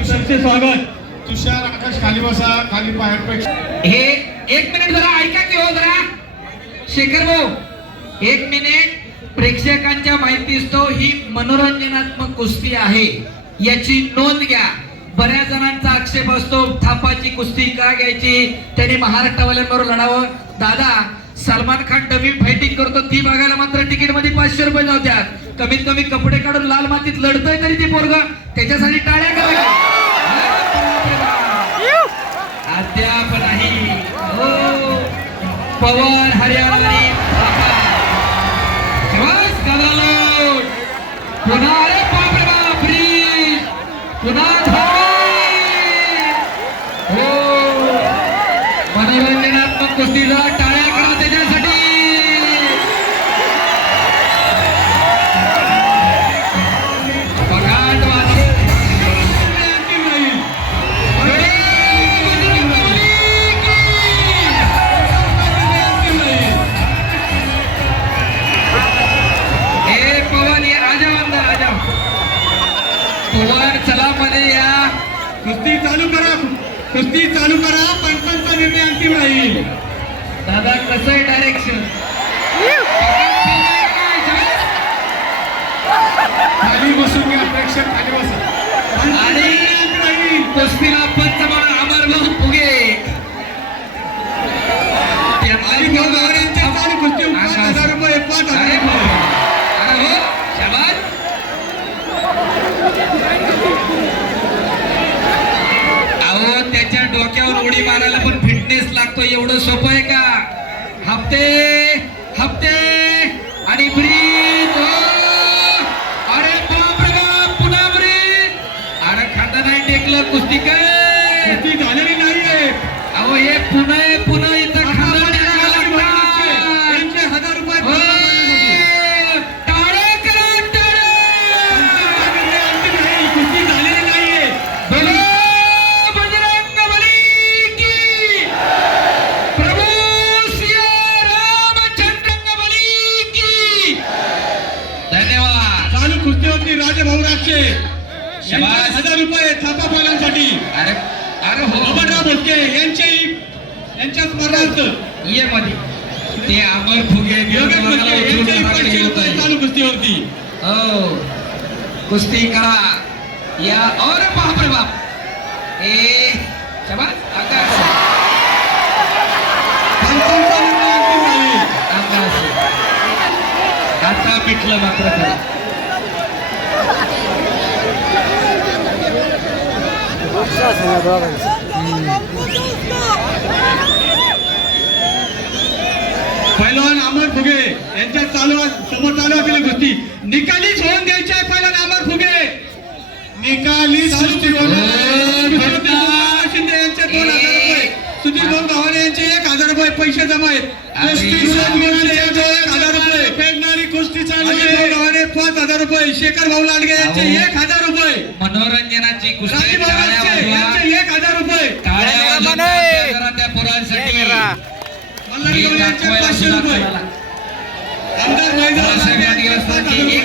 तुषारचे स्वागत. तुषार आकाश खाली बसा खाली पायापेक्षा. हे एक मिनिट जरा ऐका की हो जरा. शेखर भाऊ एक मिनिट. प्रेक्षकांच्या माहितीस्तो ही मनोरंजनात्मक कुस्ती आहे. याची नोंद घ्या. बऱ्याच जणांचा आक्षेप असतो थापाची कुस्ती का घ्यायची? त्याने महाराष्ट्रवाल्यांबरोबर लढावं. दादा सलमान खान डमी फायटिंग करतो. ती बघायला मात्र तिकीटमध्ये पाचशे रुपये नव्हत्यात. कमीत कमी कपडे काढून लाल मातीत लढतोय तरी ते पोरग. त्याच्यासाठी टाळ्या करा. पवन हरियाणा पुन्हा रे बापरे बापरी. पुन्हा धावली. हो. मनोरंजनात्मक कुस्तीला पवन चला मध्ये या. कुस्ती चालू करा. कुस्ती चालू करा. पंचांचा निर्णय अंतिम राहील. दादा कसं आहे डायरेक्शन खाली बसून घ्या प्रेक्षक खाली बसा आणि कुस्तीला पंच म्हणून अमर भाऊ फुगे. आणि चालू कुस्ती पाच हजार रुपये पाच हजार अरे रुपये अरे हो शाबास अहो त्याच्या डोक्यावर उडी मारायला पण फिटनेस लागतो. एवढं सोपं आहे का? हप्ते हप्ते आणि ब्रीज अरे बाप रे बाप पुन्हा ब्रीज अरे खांदा नाही टेकलं कुस्ती काय झालेली नाहीये. अहो हे पुन्हा पुन्हा राजे भाऊ शाबास. हजार रुपये थापा पालांसाठी अरे अरे हो. बबनराव भोसके यांच्याही यांच्या स्मरणार्थ. ये मध्ये. ते अमर फुगे योगेश भोसके यांच्याही पाचशे रुपये. चालू कुस्तीवरती. हो. कुस्ती करा. या और बाप रे बाप. ए शाबास आकाश आता पिटलं मात्र खरं पैलवान अमर फुगे यांच्या चालू समोर चालू असलेली कुस्ती निकालीच होऊन द्यायची आहे पैलवान अमर फुगे. निकाली सृष्टी. शिंदे यांचे दोन हजार रुपये. सुधीर भाऊ गव्हाणे यांचे एक हजार रुपये पैसे जमा आहेत. कुस्ती सुरेश यांचे एक हजार रुपये. फेकणारी कुस्ती चालू गव्हाणे पाच हजार रुपये. शेखर भाऊ लांडगे यांचे. एक हजार रुपये. मनोरंजनाची कुस्ती राजीव भाऊ टाळ्या राक्षे वाजवा. यांचे एक हजार रुपये टाळ्या वाजवा त्या जरा त्या पोरांसाठी मल्हारी हे गवळी यांचे दाखवायला पाचशे सुद्धा रुपये कोणाला. आमदार महेंद्र बाळासाहेब लांडगे यांचे पाच लांडगे हजार एक रुपये.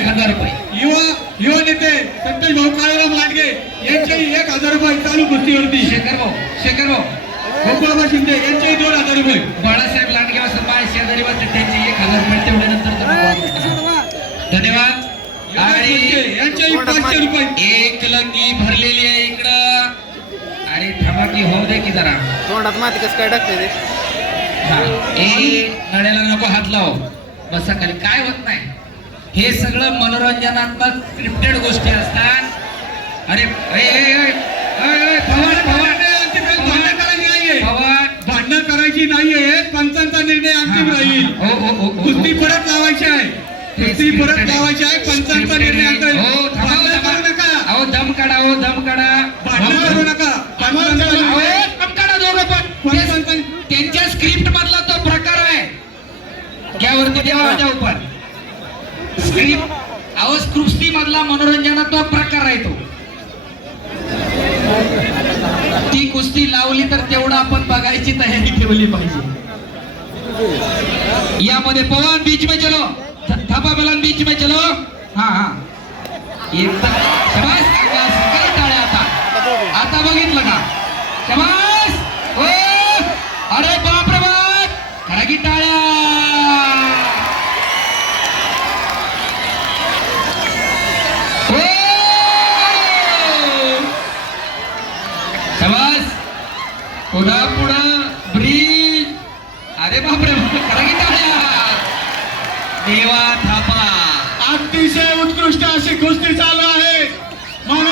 हजार रुपये. युवा युवा नेते संतोष भाऊ काळेराम लांडगे यांचेही एक हजार रुपये चालू कुस्तीवरती. शेखर भाऊ शेखर भाऊ. गोकुळाबा शिंदे यांचेही दोन हजार रुपये. बाळासाहेब लांडगे असं माझ्या शेजारी बसले त्यांचे एक हजार रुपये तेवढ्या नंतर धन्यवाद. आणि यांचेही पाचशे रुपये. एक लंगी भरलेली आहे इकडं. अरे थांबा की होऊ दे की जरा. तोंडात माती कसं काय टाकते. ए नको हात लाव. बसा खाली. काय होत नाही? हे सगळं मनोरंजनात्मक स्क्रिप्टेड गोष्टी असतात. अरे पवन भांडण करायची नाहीये. पंचांचा निर्णय अंतिम राहील. कुस्ती परत लावायची आहे. कुस्ती परत लावायची आहे. पंचांचा निर्णय अंतिम हो दम काढा हो दम काढा. भांडण करू नका. घ्यावरती उपर. स्क्रिप्ट अहो मधला मनोरंजनाचा प्रकार आहे तो. ती कुस्ती लावली तर तेवढं आपण बघायची तयारी ठेवली पाहिजे. यामध्ये पवन बीच में चलो. थपा थापा बेलन बीच में चलो. हा हा. एकदा पुन्हा पुन्हा ब्रिज. अरे बापरे देवा थापा. अतिशय उत्कृष्ट अशी कुस्ती चालू आहे. म्हणून